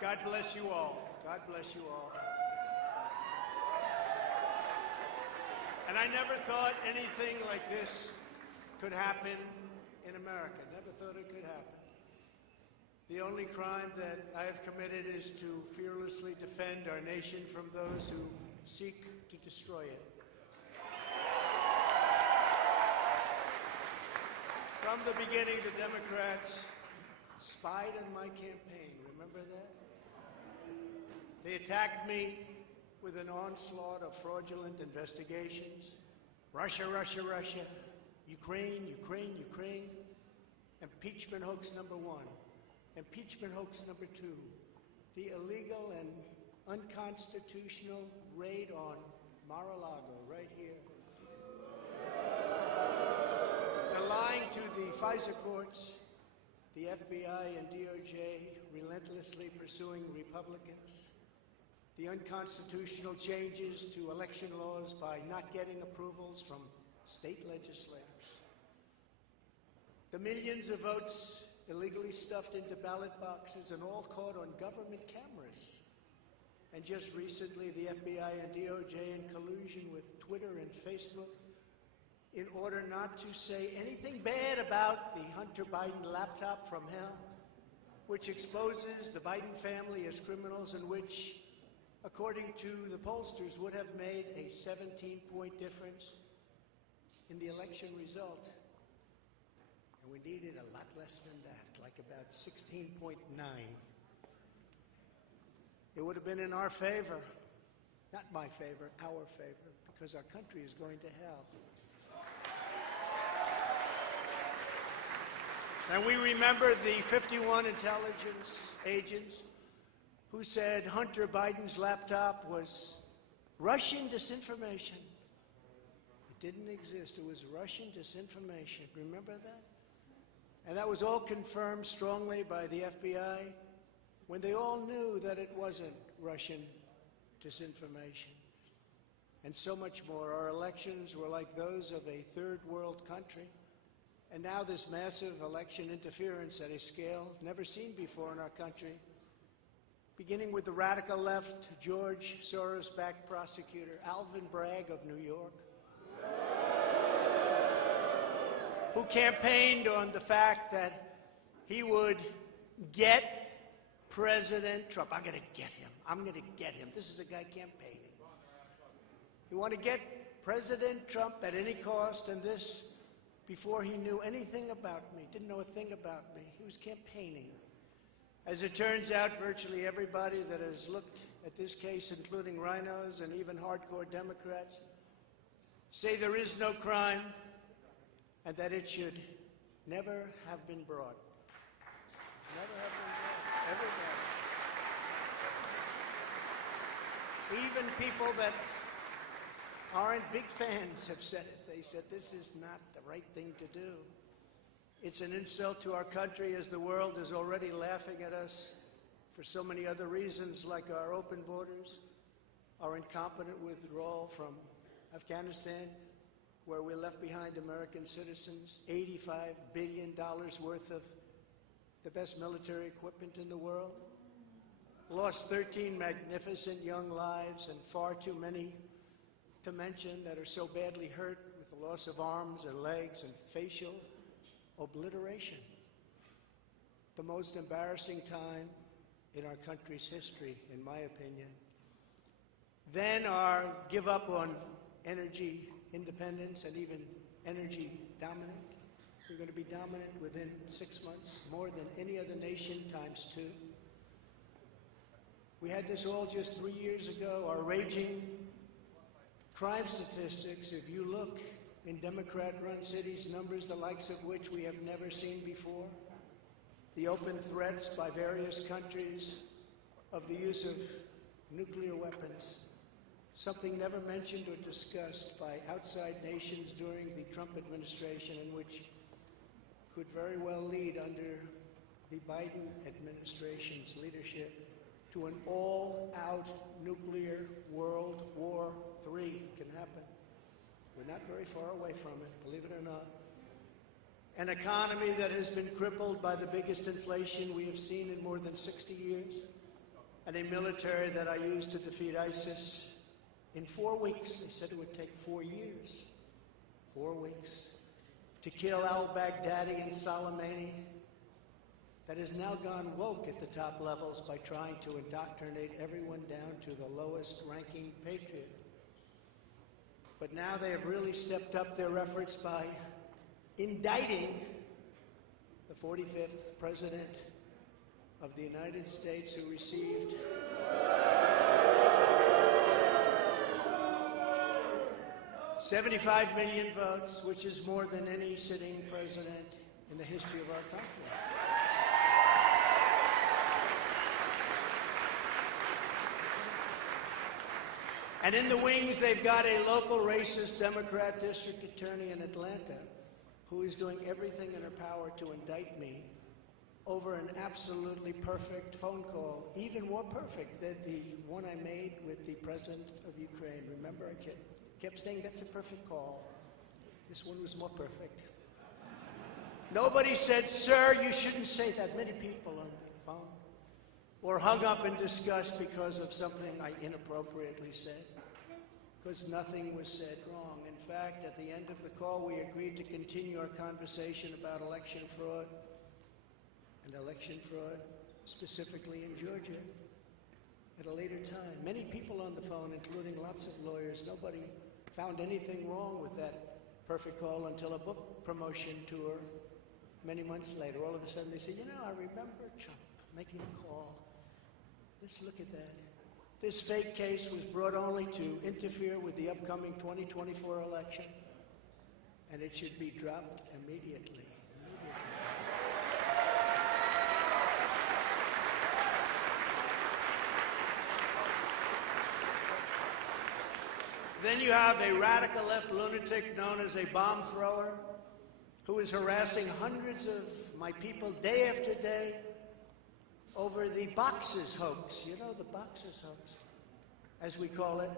God bless you all. God bless you all. And I never thought anything like this could happen in America. Never thought it could happen. The only crime that I have committed is to fearlessly defend our nation from those who seek to destroy it. From the beginning, the Democrats spied on my campaign. Remember that? They attacked me with an onslaught of fraudulent investigations. Russia, Russia, Russia. Ukraine, Ukraine, Ukraine. Impeachment hoax number 1. Impeachment hoax number 2. The illegal and unconstitutional raid on Mar-a-Lago, right here. The lying to the FISA courts, the FBI and DOJ relentlessly pursuing Republicans, the unconstitutional changes to election laws by not getting approvals from state legislators, the millions of votes illegally stuffed into ballot boxes and all caught on government cameras. And just recently, the FBI and DOJ in collusion with Twitter and Facebook in order not to say anything bad about the Hunter Biden laptop from hell, which exposes the Biden family as criminals and which, according to the pollsters, would have made a 17-point difference in the election result. And we needed a lot less than that, like about 16.9. It would have been in our favor, not my favor, our favor, because our country is going to hell. And we remember the 51 intelligence agents who said Hunter Biden's laptop was Russian disinformation. It didn't exist. It was Russian disinformation. Remember that? And that was all confirmed strongly by the FBI when they all knew that it wasn't Russian disinformation. And so much more. Our elections were like those of a third world country. And now this massive election interference at a scale never seen before in our country, beginning with the radical left, George Soros-backed prosecutor Alvin Bragg of New York, who campaigned on the fact that he would get President Trump. I'm going to get him. I'm going to get him. This is a guy campaigning. He wanted to get President Trump at any cost, and this before he knew anything about me, didn't know a thing about me. He was campaigning. As it turns out, virtually everybody that has looked at this case, including rhinos and even hardcore Democrats, say there is no crime and that it should never have been brought. Never have been brought. Everybody. Even people that aren't big fans have said it. They said this is not the right thing to do. It's an insult to our country, as the world is already laughing at us for so many other reasons, like our open borders, our incompetent withdrawal from Afghanistan, where we left behind American citizens, $85 billion worth of the best military equipment in the world, lost 13 magnificent young lives, and far too many to mention that are so badly hurt with the loss of arms and legs and facial obliteration. The most embarrassing time in our country's history, in my opinion. Then our give up on energy independence and even energy dominant. We're going to be dominant within 6 months, more than any other nation ×2. We had this all just 3 years ago. Our raging crime statistics, if you look in Democrat-run cities, numbers the likes of which we have never seen before. The open threats by various countries of the use of nuclear weapons, something never mentioned or discussed by outside nations during the Trump administration, and which could very well lead under the Biden administration's leadership to an all-out nuclear World War III. Can happen. We're not very far away from it, believe it or not. An economy that has been crippled by the biggest inflation we have seen in more than 60 years. and a military that I used to defeat ISIS in 4 weeks. They said it would take 4 years. 4 weeks. To kill al-Baghdadi and Soleimani, that has now gone woke at the top levels by trying to indoctrinate everyone down to the lowest ranking patriot. But now they have really stepped up their efforts by indicting the 45th President of the United States, who received $75 million votes, which is more than any sitting president in the history of our country. And in the wings, they've got a local racist Democrat district attorney in Atlanta who is doing everything in her power to indict me over an absolutely perfect phone call, even more perfect than the one I made with the president of Ukraine. Remember, I kept saying that's a perfect call. This one was more perfect. Nobody said, "Sir, you shouldn't say that." Many people on the phone or hung up in disgust because of something I inappropriately said, because nothing was said wrong. In fact, at the end of the call, we agreed to continue our conversation about election fraud, and election fraud specifically in Georgia at a later time. Many people on the phone, including lots of lawyers, nobody found anything wrong with that perfect call until a book promotion tour many months later. All of a sudden they say, "You know, I remember Trump making a call. Let's look at that." This fake case was brought only to interfere with the upcoming 2024 election, and it should be dropped immediately. Then you have a radical left lunatic known as a bomb thrower who is harassing hundreds of my people day after day over the boxes hoax. You know, the boxes hoax, as we call it.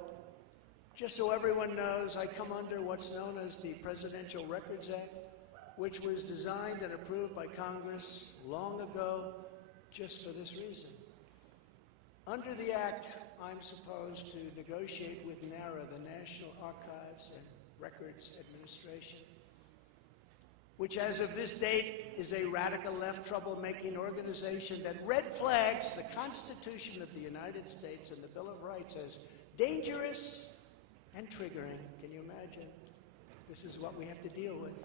Just so everyone knows, I come under what's known as the Presidential Records Act, which was designed and approved by Congress long ago just for this reason. Under the Act, I'm supposed to negotiate with NARA, the National Archives and Records Administration, which as of this date is a radical left troublemaking organization that red flags the Constitution of the United States and the Bill of Rights as dangerous and triggering. Can you imagine? This is what we have to deal with.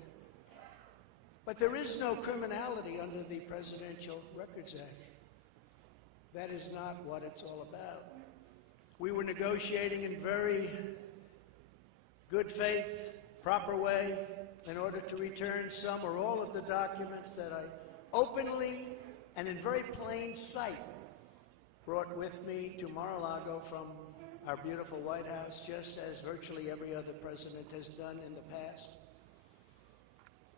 But there is no criminality under the Presidential Records Act. That is not what it's all about. We were negotiating in very good faith, proper way, in order to return some or all of the documents that I openly and in very plain sight brought with me to Mar-a-Lago from our beautiful White House, just as virtually every other president has done in the past.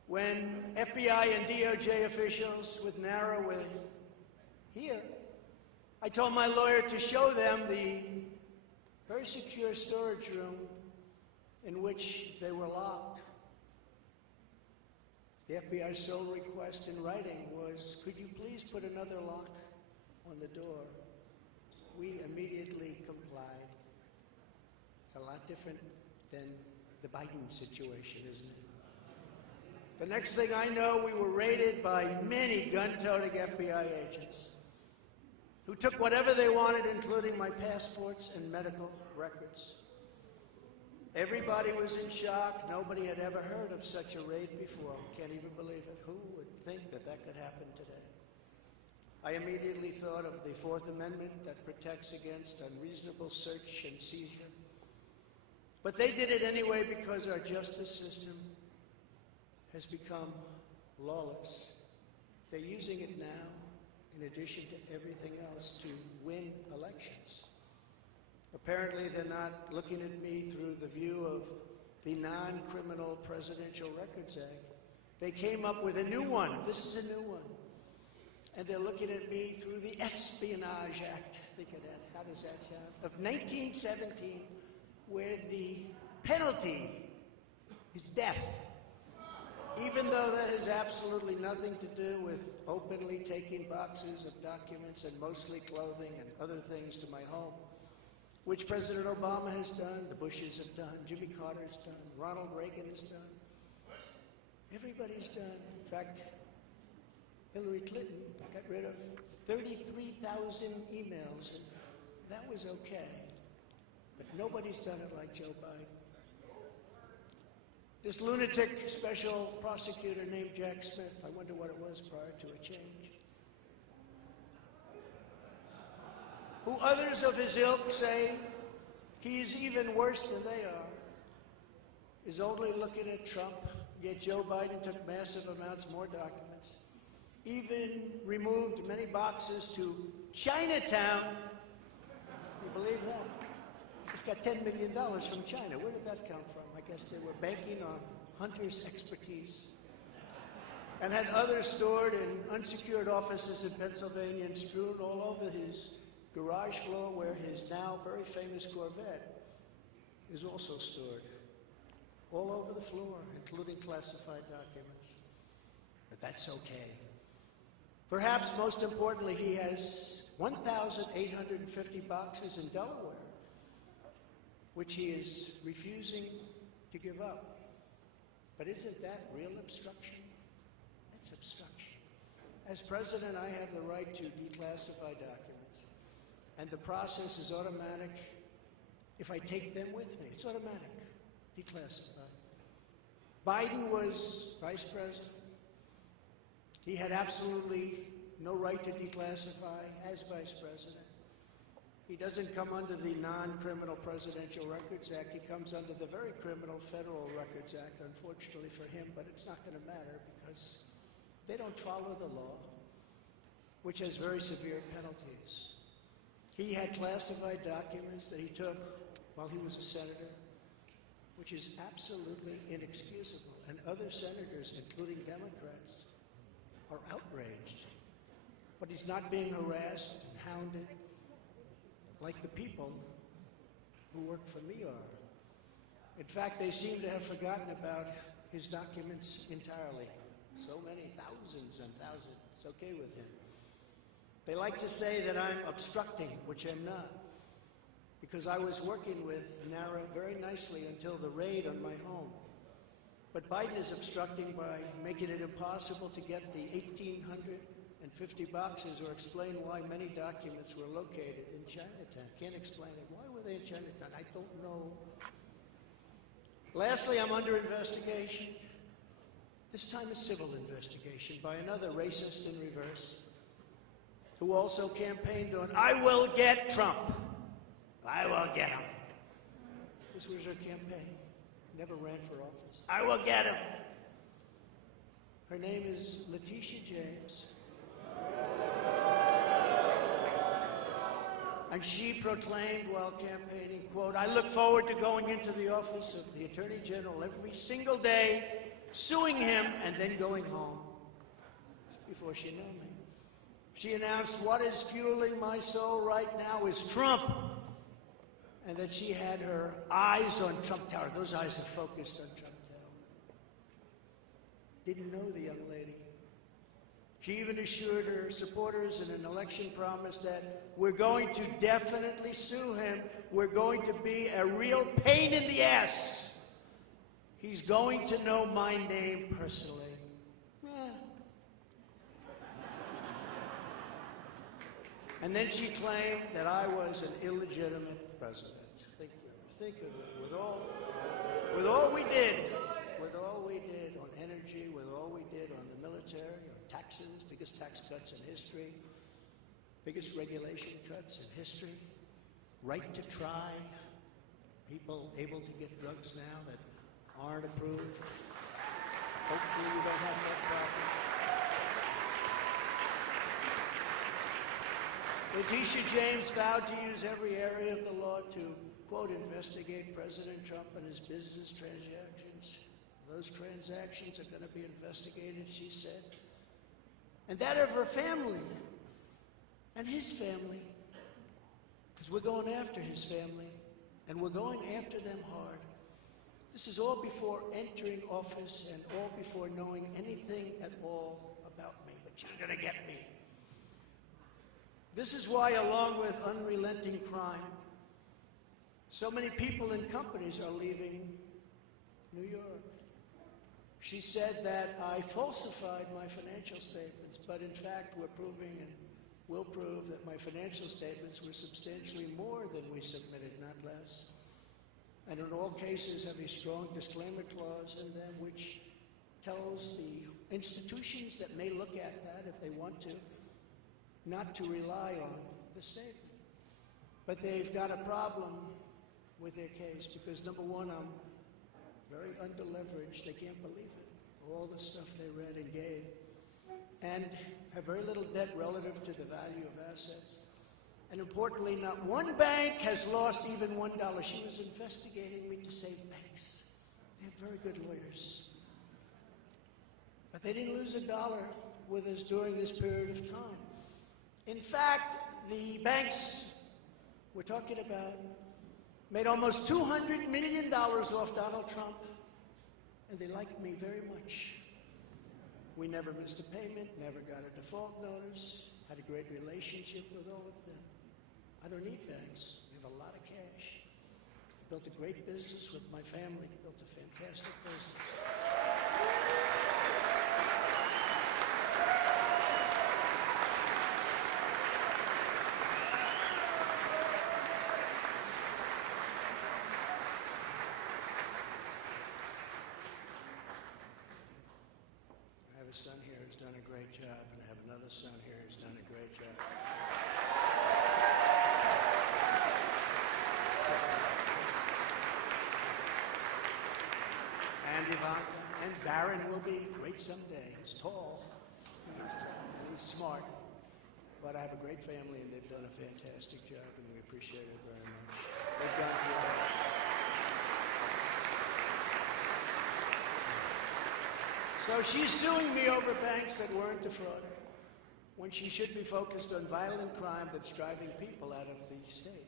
When FBI and DOJ officials with NARA were here, I told my lawyer to show them the very secure storage room in which they were locked. The FBI's sole request in writing was, "Could you please put another lock on the door?" We immediately complied. It's a lot different than the Biden situation, isn't it? The next thing I know, we were raided by many gun-toting FBI agents who took whatever they wanted, including my passports and medical records. Everybody was in shock. Nobody had ever heard of such a raid before. Can't even believe it. Who would think that that could happen today? I immediately thought of the Fourth Amendment that protects against unreasonable search and seizure. But they did it anyway because our justice system has become lawless. They're using it now, in addition to everything else, to win elections. Apparently, they're not looking at me through the view of the Non-Criminal Presidential Records Act. They came up with a new one. This is a new one. And they're looking at me through the Espionage Act. Think of that. How does that sound? Of 1917, where the penalty is death. Even though that has absolutely nothing to do with openly taking boxes of documents and mostly clothing and other things to my home, which President Obama has done, the Bushes have done, Jimmy Carter's done, Ronald Reagan has done. Everybody's done. In fact, Hillary Clinton got rid of 33,000 emails, and that was okay. But nobody's done it like Joe Biden. This lunatic special prosecutor named Jack Smith, I wonder what it was prior to a change, who others of his ilk say he's even worse than they are, is only looking at Trump, yet Joe Biden took massive amounts more documents, even removed many boxes to Chinatown. You believe that? He's got $10 million from China. Where did that come from? I guess they were banking on Hunter's expertise. And had others stored in unsecured offices in Pennsylvania and strewn all over his garage floor where his now very famous Corvette is also stored. All over the floor, including classified documents. But that's okay. Perhaps most importantly, he has 1,850 boxes in Delaware, which he is refusing to give up. But isn't that real obstruction? That's obstruction. As president, I have the right to declassify documents, and the process is automatic. If I take them with me, it's automatic, declassified. Biden was vice president. He had absolutely no right to declassify as vice president. He doesn't come under the non-criminal Presidential Records Act. He comes under the very criminal Federal Records Act, unfortunately for him, but it's not going to matter because they don't follow the law, which has very severe penalties. He had classified documents that he took while he was a senator, which is absolutely inexcusable. And other senators, including Democrats, are outraged. But he's not being harassed and hounded like the people who work for me are. In fact, they seem to have forgotten about his documents entirely. So many, thousands and thousands. It's okay with him. They like to say that I'm obstructing, which I'm not, because I was working with NARA very nicely until the raid on my home. But Biden is obstructing by making it impossible to get the 1,850 boxes or explain why many documents were located in Chinatown. Can't explain it. Why were they in Chinatown? I don't know. Lastly, I'm under investigation. This time a civil investigation by another racist in reverse, who also campaigned on, I will get Trump. I will get him. This was her campaign. Never ran for office. I will get him. Her name is Leticia James. And she proclaimed while campaigning, quote, I look forward to going into the office of the Attorney General every single day, suing him, and then going home. Before she knew me. She announced, what is fueling my soul right now is Trump. And that she had her eyes on Trump Tower. Those eyes are focused on Trump Tower. Didn't know the young lady. She even assured her supporters in an election promise that we're going to definitely sue him. We're going to be a real pain in the ass. He's going to know my name personally. And then she claimed that I was an illegitimate president. Think of it. With all we did on energy, with all we did on the military, on taxes, biggest tax cuts in history, biggest regulation cuts in history, right to try, people able to get drugs now that aren't approved. Hopefully you don't have that problem. Leticia James vowed to use every area of the law to, quote, investigate President Trump and his business transactions. Those transactions are going to be investigated, she said. And that of her family and his family. Because we're going after his family, and we're going after them hard. This is all before entering office and all before knowing anything at all about me, but she's going to get me. This is why, along with unrelenting crime, so many people and companies are leaving New York. She said that I falsified my financial statements, but in fact we're proving and will prove that my financial statements were substantially more than we submitted, not less. And in all cases have a strong disclaimer clause in them which tells the institutions that may look at that if they want to, not to rely on the statement. But they've got a problem with their case because, number one, I'm very underleveraged. They can't believe it. All the stuff they read and gave. And have very little debt relative to the value of assets. And importantly, not one bank has lost even $1. She was investigating me to save banks. They have very good lawyers. But they didn't lose $1 with us during this period of time. In fact, the banks we're talking about made almost $200 million off Donald Trump, and they liked me very much. We never missed a payment, never got a default notice, had a great relationship with all of them. I don't need banks. We have a lot of cash. Built a great business with my family, built a fantastic business. I have a son here who's done a great job, and I have another son here who's done a great job. And Ivanka, and Barron will be great someday. He's tall, and he's smart. But I have a great family, and they've done a fantastic job, and we appreciate it very much. They've done good. So she's suing me over banks that weren't defrauded, when she should be focused on violent crime that's driving people out of the state.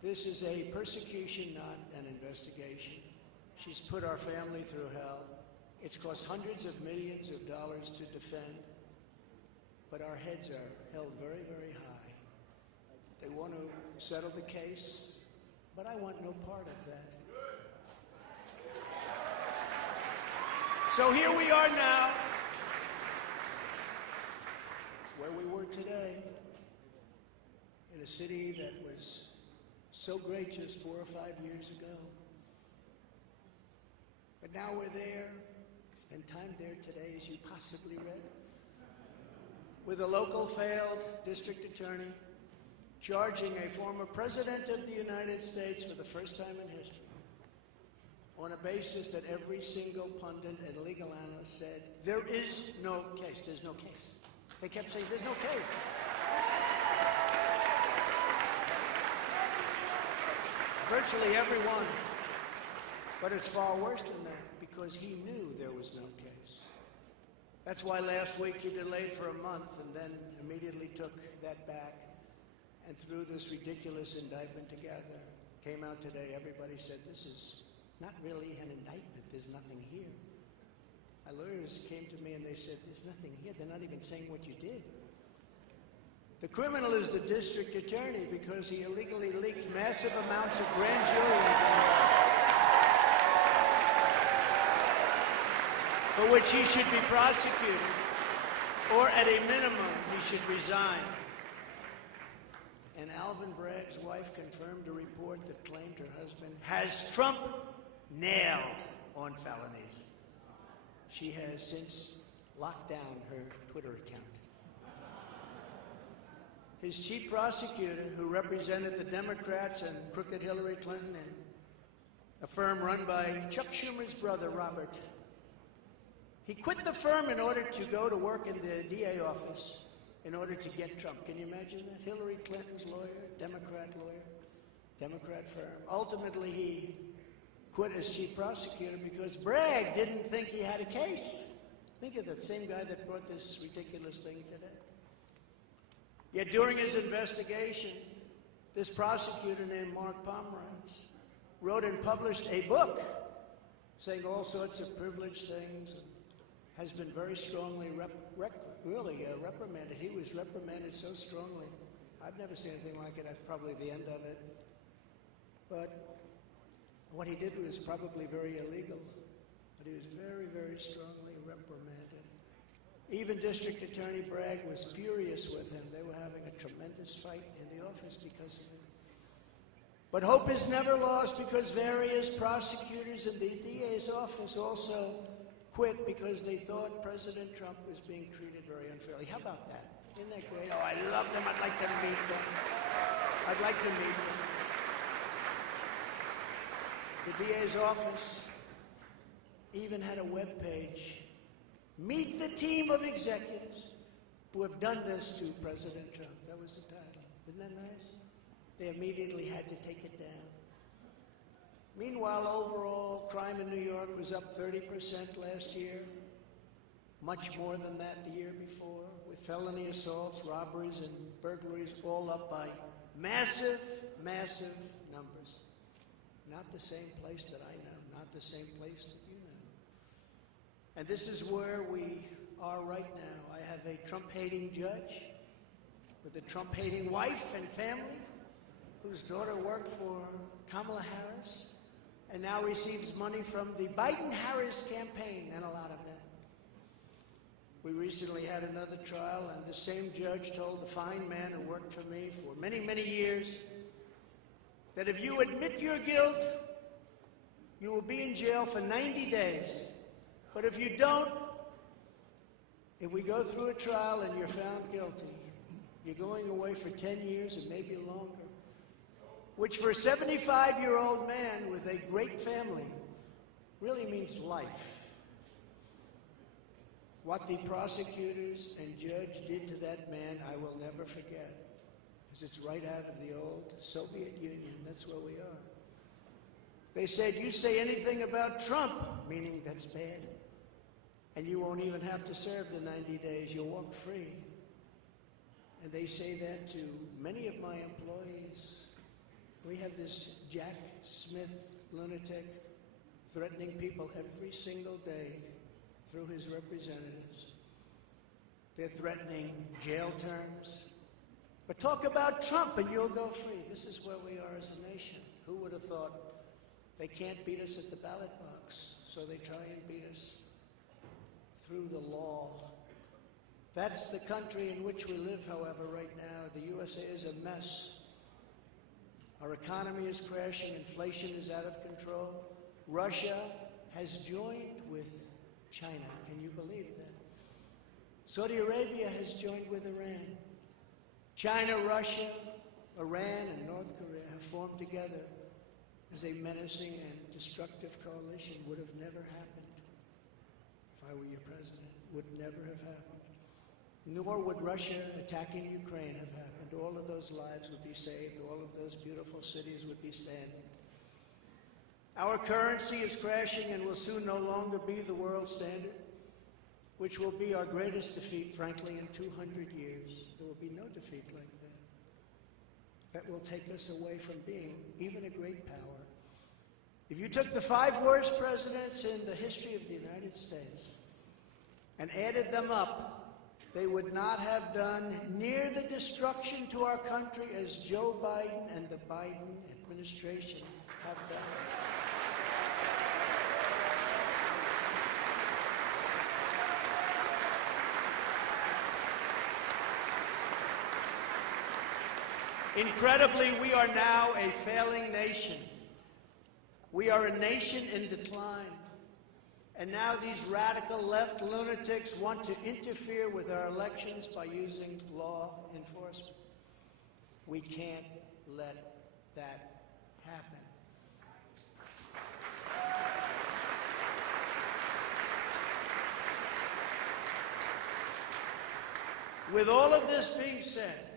This is a persecution, not an investigation. She's put our family through hell. It's cost hundreds of millions of dollars to defend, but our heads are held very, very high. They want to settle the case, but I want no part of that. So here we are now. It's where we were today, in a city that was so great just 4 or 5 years ago. But now we're there, spend time there today, as you possibly read, with a local failed district attorney charging a former president of the United States for the first time in history on a basis that every single pundit and legal analyst said, there is no case, there's no case. They kept saying, there's no case. Virtually everyone. But it's far worse than that, because he knew there was no case. That's why last week he delayed for a month and then immediately took that back and threw this ridiculous indictment together. Came out today, everybody said, this is not really an indictment, there's nothing here. My lawyers came to me and they said, there's nothing here, they're not even saying what you did. The criminal is the district attorney because he illegally leaked massive amounts of grand jury information, for which he should be prosecuted, or at a minimum, he should resign. And Alvin Bragg's wife confirmed a report that claimed her husband has Trump nailed on felonies. She has since locked down her Twitter account. His chief prosecutor, who represented the Democrats and crooked Hillary Clinton in a firm run by Chuck Schumer's brother, Robert, he quit the firm in order to go to work in the DA office in order to get Trump. Can you imagine that? Hillary Clinton's lawyer, Democrat firm. Ultimately, he quit as chief prosecutor because Bragg didn't think he had a case. Think of that same guy that brought this ridiculous thing today. Yet during his investigation, this prosecutor named Mark Pomerantz wrote and published a book saying all sorts of privileged things, and has been very strongly reprimanded. He was reprimanded so strongly. I've never seen anything like it. That's probably the end of it. But what he did was probably very illegal. But he was very, very strongly reprimanded. Even District Attorney Bragg was furious with him. They were having a tremendous fight in the office because of it. But hope is never lost, because various prosecutors in the DA's office also quit because they thought President Trump was being treated very unfairly. How about that? Isn't that great? Oh, I love them. I'd like to meet them. I'd like to meet them. The DA's office even had a web page. Meet the team of executives who have done this to President Trump. That was the title. Isn't that nice? They immediately had to take it down. Meanwhile, overall, crime in New York was up 30% last year, much more than that the year before, with felony assaults, robberies, and burglaries all up by massive, massive numbers. Not the same place that I know, not the same place that you know. And this is where we are right now. I have a Trump-hating judge with a Trump-hating wife and family, whose daughter worked for Kamala Harris and now receives money from the Biden-Harris campaign, and a lot of that. We recently had another trial, and the same judge told the fine man who worked for me for many, many years that if you admit your guilt, you will be in jail for 90 days. But if you don't, if we go through a trial and you're found guilty, you're going away for 10 years and maybe longer. Which for a 75-year-old man with a great family really means life. What the prosecutors and judge did to that man, I will never forget, because it's right out of the old Soviet Union. That's where we are. They said, you say anything about Trump, meaning that's bad, and you won't even have to serve the 90 days. You'll walk free. And they say that to many of my employees. We have this Jack Smith lunatic threatening people every single day through his representatives. They're threatening jail terms. But talk about Trump and you'll go free. This is where we are as a nation. Who would have thought? They can't beat us at the ballot box, so they try and beat us through the law. That's the country in which we live, however, right now. The USA is a mess. Our economy is crashing, inflation is out of control. Russia has joined with China. Can you believe that? Saudi Arabia has joined with Iran. China, Russia, Iran, and North Korea have formed together as a menacing and destructive coalition. Would have never happened if I were your president. Would never have happened. Nor would Russia attacking Ukraine have happened. All of those lives would be saved. All of those beautiful cities would be standing. Our currency is crashing and will soon no longer be the world standard, which will be our greatest defeat, frankly, in 200 years. There will be no defeat like that. That will take us away from being even a great power. If you took the 5 worst presidents in the history of the United States and added them up, they would not have done near the destruction to our country as Joe Biden and the Biden administration have done. Incredibly, we are now a failing nation. We are a nation in decline. And now these radical left lunatics want to interfere with our elections by using law enforcement. We can't let that happen. With all of this being said,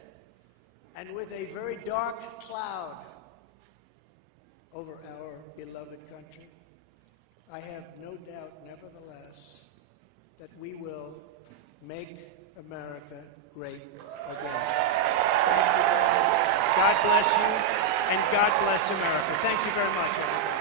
and with a very dark cloud over our beloved country, I have no doubt, nevertheless, that we will make America great again. Thank you. God bless you. and God bless America. Thank you very much, everybody.